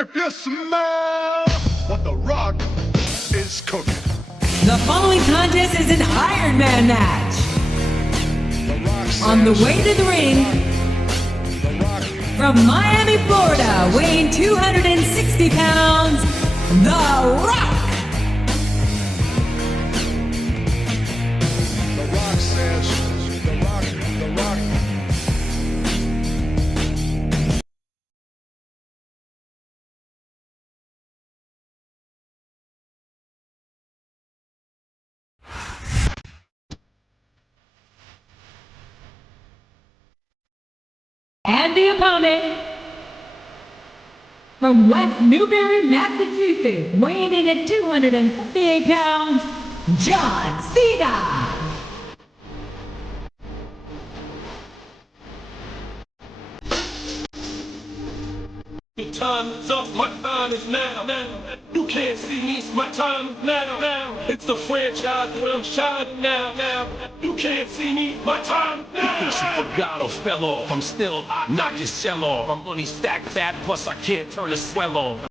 If you smell what The Rock is cooking. The following contest is an Ironman match. On the way to the ring, from Miami, Florida, weighing 260 pounds, The Rock. The Rock says, The Rock. And the opponent, from West Newbury, Massachusetts, weighing in at 258 pounds, John Cena. The time is up, my time is now. You can't see me, my time is now. It's the franchise where I'm shining now. You can't see me, my time is now. You forgot or fell off, I'm still hot, knock your shell off. I'm money stacked fat, plus I can't turn the swell off.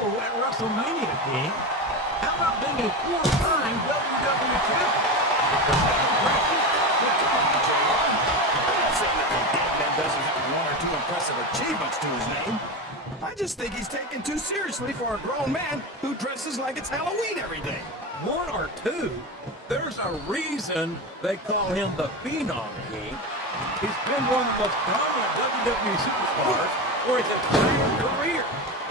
At WrestleMania, King. How about being a four-time WWE champion? I'm saying that the dead man doesn't have one or two impressive achievements to his name. I just think he's taken too seriously for a grown man who dresses like it's Halloween every day. One or two? There's a reason they call him the Phenom King. He's been one of the most dominant WWE superstars for his entire career.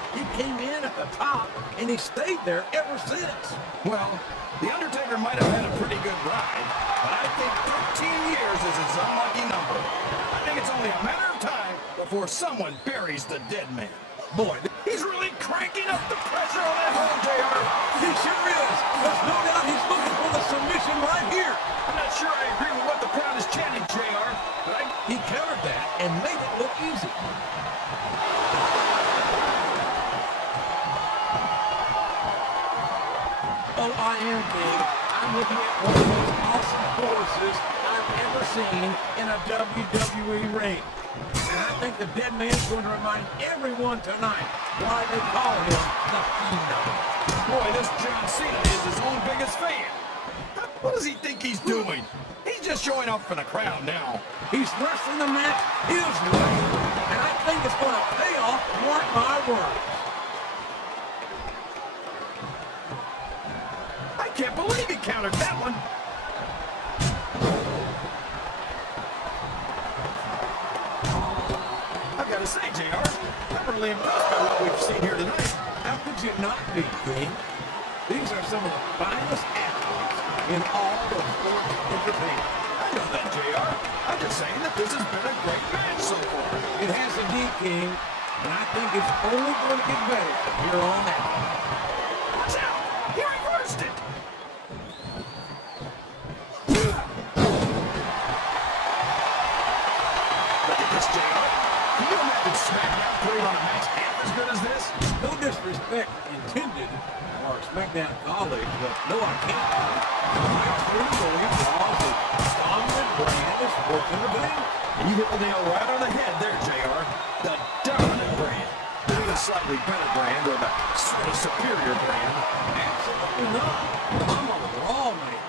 He came in at the top, and he stayed there ever since. Well, The Undertaker might have had a pretty good ride, but I think 13 years is his unlucky number. I think it's only a matter of time before someone buries the dead man. Boy, he's really cranking up the pressure on that whole JR. He sure is. There's no doubt he's looking for the submission right here. I'm not sure I agree with what the crowd is chanting, JR, but he countered that and made it look easy. Oh, I am big. I'm looking at one of the most awesome forces I've ever seen in a WWE ring. And I think the dead man's going to remind everyone tonight why they call him the Phenom. Boy, this John Cena is his own biggest fan. What does he think he's doing? He's just showing up for the crowd now. He's wrestling the match his way. And I think it's going to pay off, mark my words. I can't believe he countered that one. I've got to say, JR, I'm really impressed by what we've seen here tonight. How could you not be, King? These are some of the finest athletes in all of sports entertainment. I know that, JR. I'm just saying that this has been a great match so far. It has indeed, King, and I think it's only going to get better from here on out. Watch out! He reversed it! SmackDown putting on a match half as good as this? No disrespect intended to our SmackDown colleagues, but no, I can't do it. I truly believe Raw's a dominant brand of sports entertainment. And you hit the nail right on the head there, JR. The dominant brand. Maybe the slightly better brand or the sort of superior brand. Absolutely not. I'm a Raw man.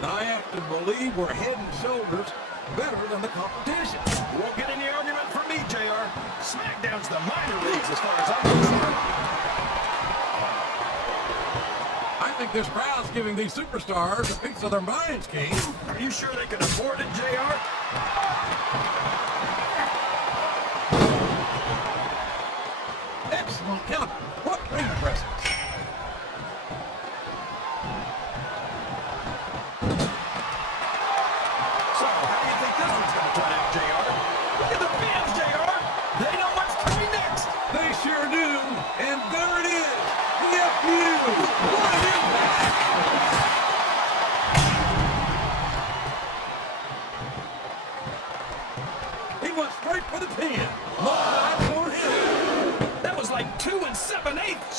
And I have to believe we're head and shoulders better than the competition. You won't get any argument from me, JR. SmackDown's the minor leagues as far as I'm concerned. I think this crowd's giving these superstars a piece of their minds, King. Are you sure they can afford it, JR? Excellent counter. What ring presence. So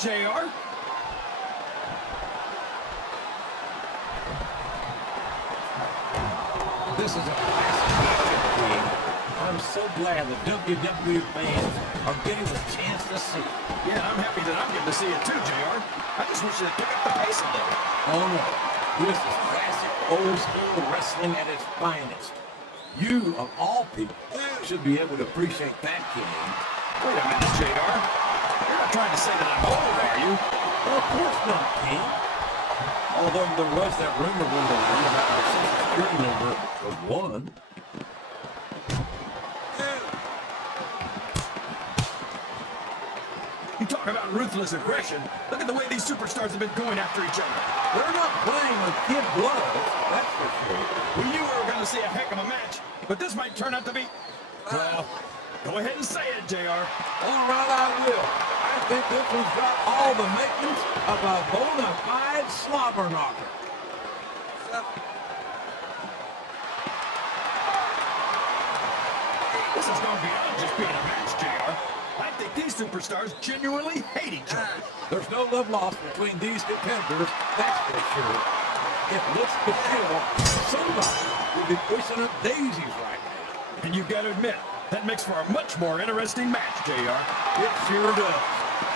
JR. This is a classic game. I'm so glad the WWE fans are getting the chance to see it. Yeah, I'm happy that I'm getting to see it too, JR. I just wish they'd pick up the pace a little. Oh no, this is classic old school wrestling at its finest. You, of all people, should be able to appreciate that, King. Wait a minute, JR. You're not trying to say that I'm old, are you? Well, of course not, King. Although there was that rumor going around about our social security number was 1. You talk about ruthless aggression. Look at the way these superstars have been going after each other. They're not playing with kid gloves, that's for sure. We knew we were going to see a heck of a match, but this might turn out to be... Well, go ahead and say it, JR. All right, I will. I think this one's got all the makings of a bona fide slobber knocker. This is going beyond just being a match, JR. I think these superstars genuinely hate each other. There's no love lost between these competitors, that's for sure. If looks could kill, somebody would be pushing up daisies right now. And you got to admit, that makes for a much more interesting match, JR. It sure does.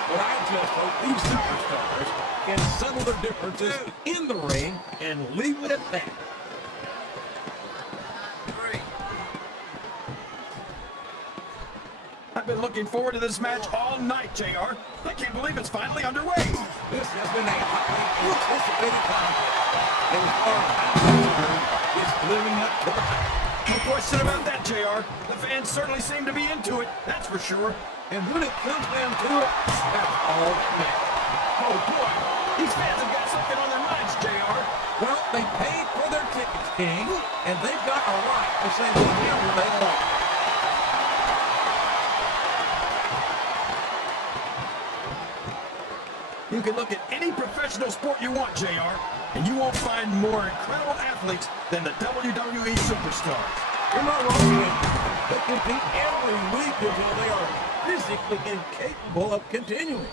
But I just hope these superstars can settle their differences in the ring and leave it at that. I've been looking forward to this match all night, JR. I can't believe it's finally underway. This has been a hotly anticipated contest. And it's living up to the hype. No question about that, JR. The fans certainly seem to be into it, that's for sure. And when it comes down to it, that's all that matters. Oh boy, these fans have got something on their minds, JR. Well, they paid for their tickets, King, and they've got a right to say whatever they want. You can look at any professional sport you want, JR, and you won't find more incredible athletes than the WWE superstars. You're not wrong, King. They compete every week until they are physically incapable of continuing.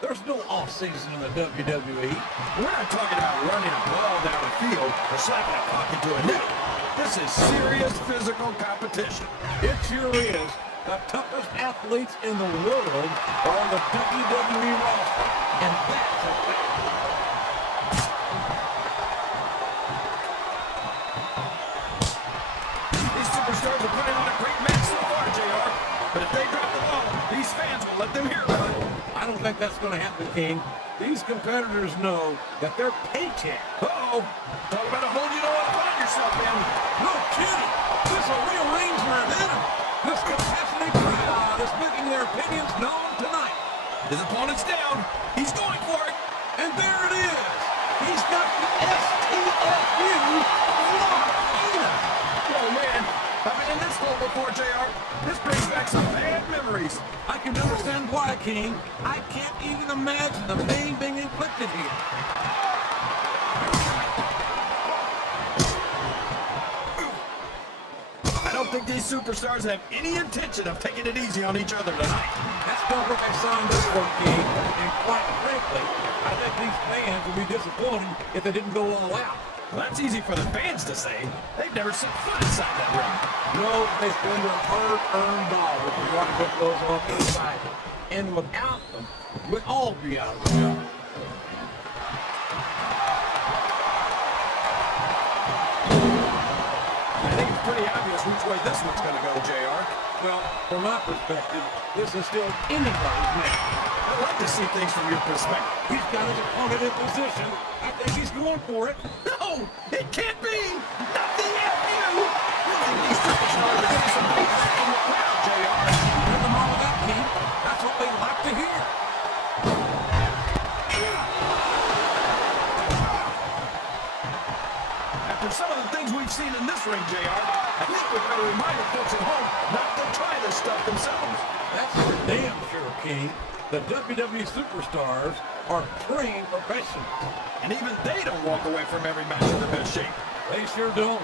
There's no off-season in the WWE. We're not talking about running a ball down the field or slapping a puck into a net. This is serious physical competition. It sure is. The toughest athletes in the world are on the WWE roster, and that's a fact. These superstars are putting on a great match so far, JR. But if they drop the ball, these fans will let them hear about it. I don't think that's going to happen, King. These competitors know that their paycheck. Uh-oh. Talk about a hole you don't want to find yourself in. No kidding. This will rearrange their anatomy. This compassionate crowd is making their opinions known tonight. His opponent's down. He's going for it. And there it is. He's got the STFU locked in. Oh, man. I've been in this hole before, JR. This brings back some bad memories. I can understand why, King. I can't even imagine the pain being inflicted here. I don't think these superstars have any intention of taking it easy on each other tonight. That's not what they signed up for, King. And quite frankly, I think these fans would be disappointed if they didn't go all out. Well, that's easy for the fans to say. They've never set foot inside that ring. No, they spend their hard-earned dollars to watch what goes on inside it. And without them, we'd all be out of a job. I think it's pretty obvious which way this one's going to go, JR. Well, from my perspective, this is still anybody's match. I like to see things from your perspective. He's got his opponent in position. I think he's going for it. No, it can't be. Not the FU. I think these superstars are getting some big back in the crowd, JR. Nothing wrong with that, King. That's what they like to hear. After some of the things we've seen in this ring, JR, I think we've got to remind the folks at home not to try this stuff themselves. That's for damn sure, King. The WWE superstars are trained professionals. And even they don't walk away from every match in the best shape. They sure don't.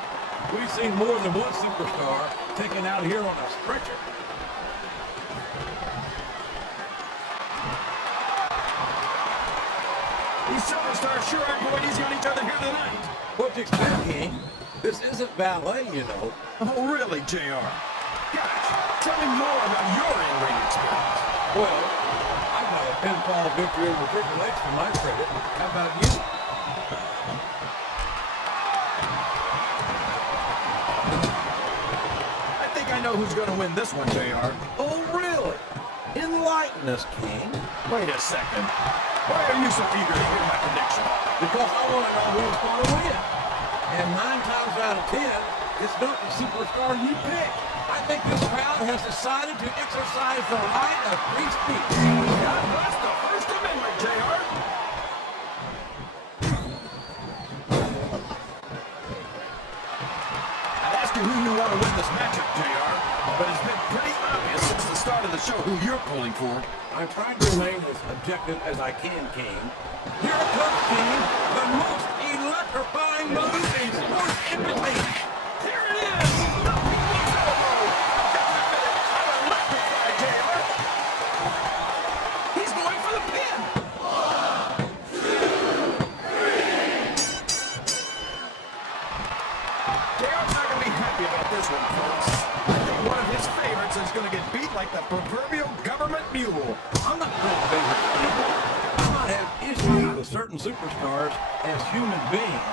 We've seen more than one superstar taken out here on a stretcher. superstars sure are going easy on each other here tonight. What do you expect, King? This isn't ballet, you know. Oh, really, JR? Gosh, tell me more about your in-ring experience. Well, I got a pinfall victory over Triple H for my credit. How about you? I think I know who's going to win this one, JR. Oh, really? Enlighten us, King. Wait a second. Why are you so eager to hear my prediction? Because I want to know who's going to win. And 9 times out of 10, it's not the superstar you pick. I think this crowd has decided to exercise the right of free speech. God bless the First Amendment, JR. I'd ask you who you want to win this matchup, JR, but it's been pretty obvious since the start of the show who you're pulling for. I'm trying to remain as objective as I can, King. Here it comes, King, the most electrifying move in sports entertainment. Here it is! The People's Elbow! I'm electrified, JR! He's going for the pin! JR's not going to be happy about this one, folks. I think one of his favorites is going to get beat like the proverbial government mule. I'm not going to favor people. I might have issues with certain superstars as human beings,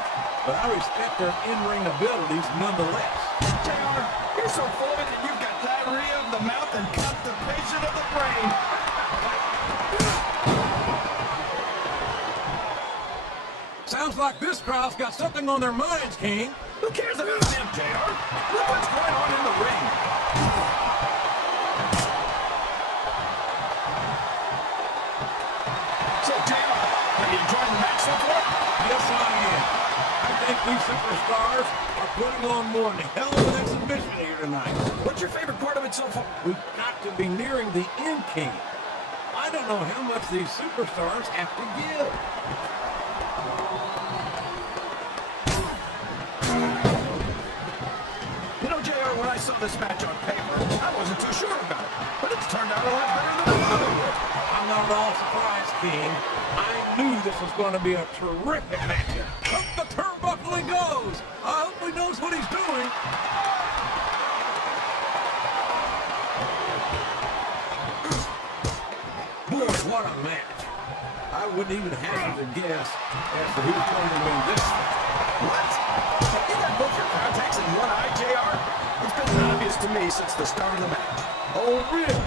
but I respect their in-ring abilities nonetheless. JR, you're so full of it that you've got diarrhea of the mouth and constipation of the brain. Sounds like this crowd's got something on their minds, King. Who cares about them, JR? Look what's going on in the ring. So, JR, are you enjoying the match so far? Yes, I am. I think these superstars are putting on more than a hell of an exhibition here tonight. What's your favorite part of it so far? We've got to be nearing the end, King. I don't know how much these superstars have to give. You know, JR, when I saw this match on paper, I wasn't too sure about it. But it's turned out a lot better than I thought it would. I'm not at all surprised, King. I knew this was going to be a terrific matchup. Up the turnbuckle he goes. I hope he knows what he's doing. Boy, what a match. I wouldn't even hazard a guess as to who's going to win this. What? You got both your contacts in one eye, JR? It's been obvious to me since the start of the match. Oh, really?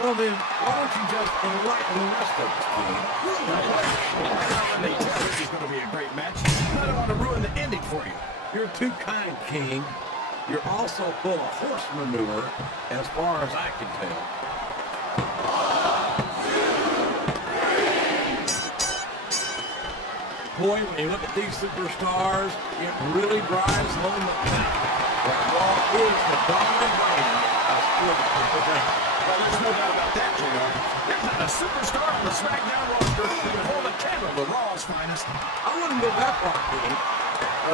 Well, then, why don't you just enlighten the rest of us, King? Now they tell this is going to be a great match. I don't want to ruin the ending for you. You're too kind, King. You're also full of horse manure, as far as I can tell. Boy, when you look at these superstars, it really drives home the fact that Raw is the dominant brand of sports entertainment. Well, there's no doubt about that, JR. There's not a superstar on the SmackDown roster who can hold a candle to Raw's finest. I wouldn't go that far, King.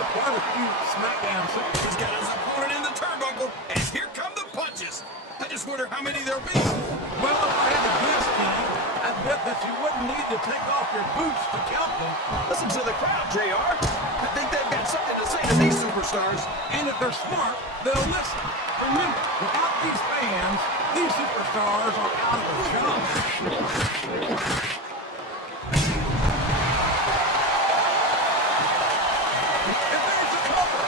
Quite a few SmackDown superstars. He's got his opponent in the turnbuckle, and here come the punches. I just wonder how many there'll be. Well, if I had to guess, King, I bet that you wouldn't need to take off your boots to count them. Listen to the crowd, JR. I think they've got something to say to these superstars. And if they're smart, they'll listen. Remember, without these fans, these superstars are out of a job. And there's the cover.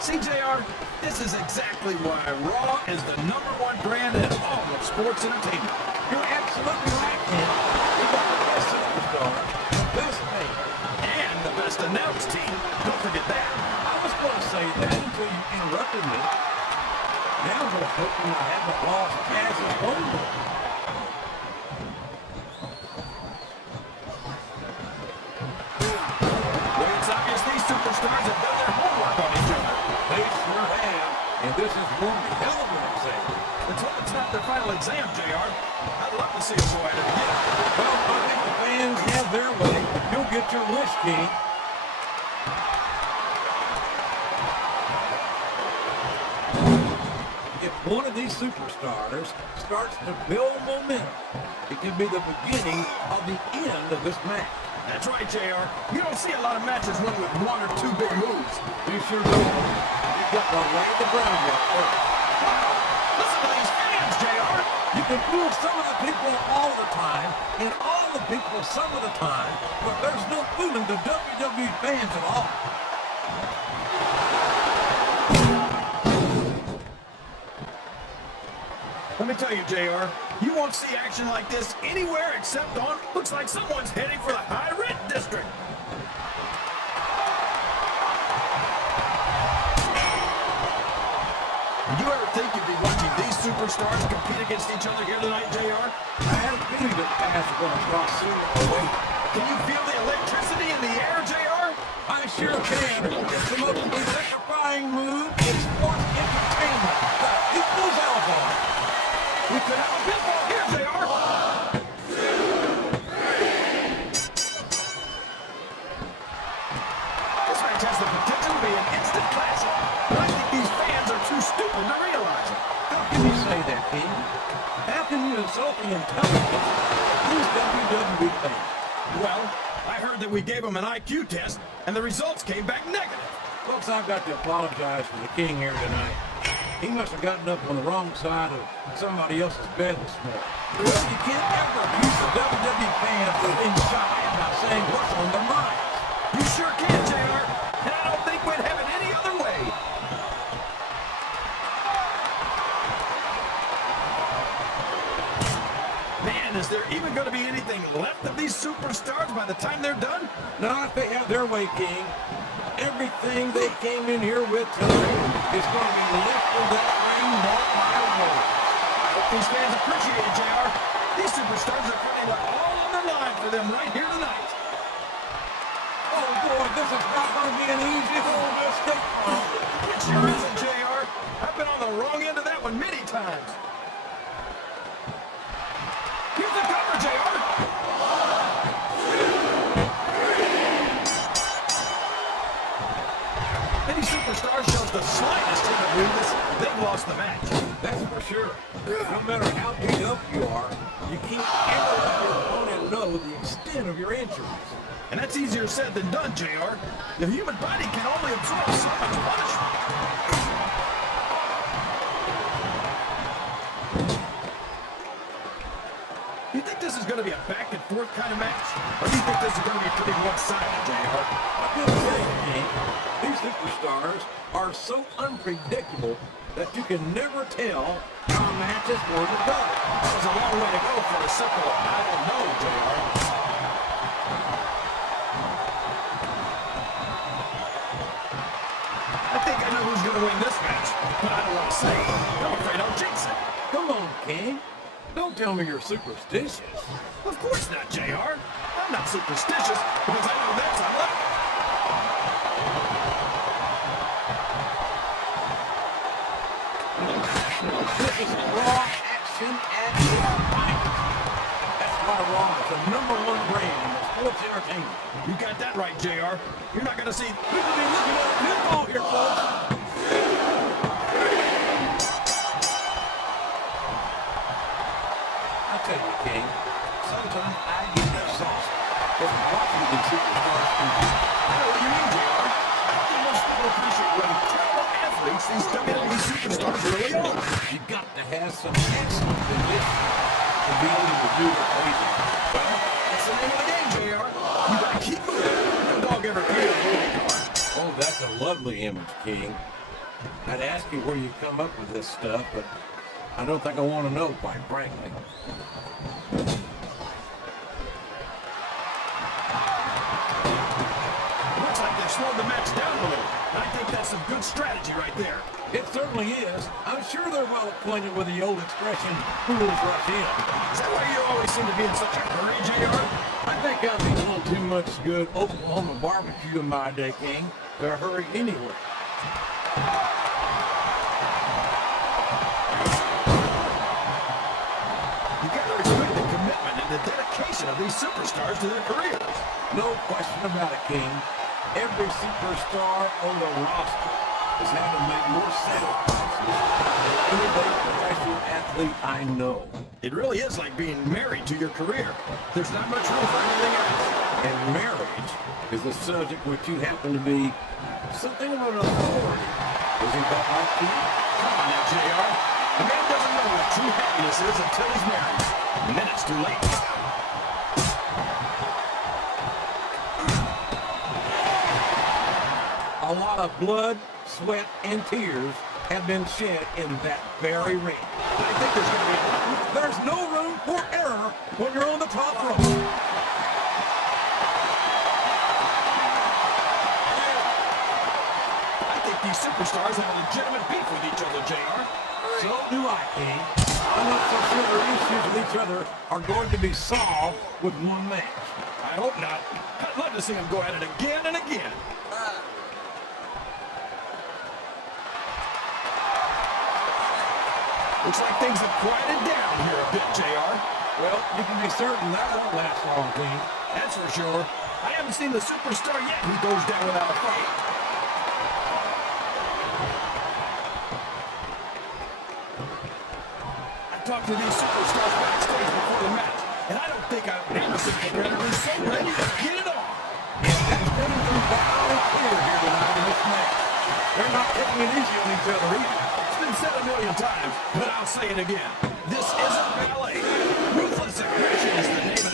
See, JR, this is exactly why Raw is the #1 brand in all of sports entertainment. You're absolutely right, Ken. We got the best superstars, the best made. And the best announced team. Don't forget that. I was going to say that until you interrupted me. Now I was hoping I hadn't lost Kaz's phone book. Well, it's obvious these superstars have done their homework on each other. They sure have. And this is one hell of an example. Let's hope it's not their final exam, JR. I'd love to see them go at it again. Well, I think the fans have their way. You'll get your wish, King. If one of these superstars starts to build momentum, it can be the beginning of the end of this match. That's right, JR. You don't see a lot of matches won with one or two big moves. You sure do. You've got to lay the groundwork first. Listen to these fans, JR. You can fool some of the people all the time, and all the people some of the time, but there's no fooling the WWE fans at all. Let me tell you, JR, you won't see action like this anywhere except on, looks like someone's heading for the high rent district. Did you ever think you'd be watching these superstars compete against each other here tonight, JR? I had a feeling that pass was going to cross sooner or later. Can you feel the electricity in the air, JR? I sure can. It's the most electrifying move in sports entertainment. The people's elbow. We could have a pinfall here, JR. This match has the potential to be an instant classic, but I think these fans are too stupid to realize it. How can you say that, King? How can you insult the intelligence of these WWE fans? Well, I heard that we gave them an IQ test, and the results came back negative. Folks, I've got to apologize for the King here tonight. He must have gotten up on the wrong side of somebody else's bed this morning. Well, you can't ever accuse the WWE fans of being shy about saying what's on their minds. You sure can, JR, and I don't think we'd have it any other way. Man, is there even going to be anything left of these superstars by the time they're done? Not if they have their way, King. Everything they came in here with tonight is going to be left in that ring, mark my words. Hope these fans appreciate it, JR. These superstars are putting it all on the line for them right here tonight. Oh boy, this is not going to be an easy hole to escape from. It sure isn't, JR. I've been on the wrong end of that one many times. Here's the cover, JR. Any superstar shows the slightest hint of weakness, they've lost the match. That's for sure. No matter how beat up you are, you can't ever let your opponent know the extent of your injuries. And that's easier said than done, JR. The human body can only absorb so much punishment. Do you think this is going to be a back and forth kind of match? Or do you think this is going to be pretty one-sided, JR? I feel the same, King. These superstars are so unpredictable that you can never tell how a match is going to go. That was a long way to go for a simple, I don't know, JR. I think I know who's going to win this match, but I don't want to say. I'm afraid I'll jinx it. Come on, King. Don't tell me you're superstitious. Of course not, JR. I'm not superstitious because I know that's unlucky. This is raw action at its finest. That's why Raw is the #1 brand in sports entertainment. You got that right, JR. You're not going to see... We could be looking at a pinfall here, folks. I'll tell you, King, sometimes I get exhausted from watching these superstars compete. I know what you mean, JR. I think most people appreciate what incredible athletes these WWE superstars really are. You got to have some excellent condition to be able to do what they do. Well, that's the name of the game, JR. You got to keep moving. No dog ever cleared a moving car. Oh, that's a lovely image, King. I'd ask you where you come up with this stuff, but I don't think I want to know, quite frankly. Looks like they've slowed the match down a little. I think that's some good strategy right there. It certainly is. I'm sure they're well acquainted with the old expression, fools rush in. Is that why you always seem to be in such a hurry, JR? I think I've eaten a little too much good Oklahoma barbecue in my day, King, to hurry anywhere. You gotta respect the commitment and the dedication of these superstars to their careers. No question about it, King. Every superstar on the roster has had to make more sacrifices than any other professional athlete I know. It really is like being married to your career. There's not much room for anything else. And marriage is a subject which you happen to be something of an authority. Isn't that right, Keith? Come on now, JR. A man doesn't know what true happiness is until he's married. And then it's too late. A lot of blood, sweat, and tears have been shed in that very ring. I think there's going to be There's no room for error when you're on the top rope. I think these superstars have a legitimate beef with each other, JR. So do I, King. I'm not so sure their issues with each other are going to be solved with one match. I hope not. I'd love to see them go at it again and again. Looks like things have quieted down here a bit, JR. Well, you can be certain that won't last long, King. That's for sure. I haven't seen the superstar yet who goes down without a fight. I talked to these superstars backstage before the match, and I don't think I've ever seen competitors so ready to get it on. Yeah, that's coming from loud and clear here tonight in this match. They're not taking it easy on each other either. It's been said a million times, but I'll say it again. This isn't ballet. Ruthless aggression is the name of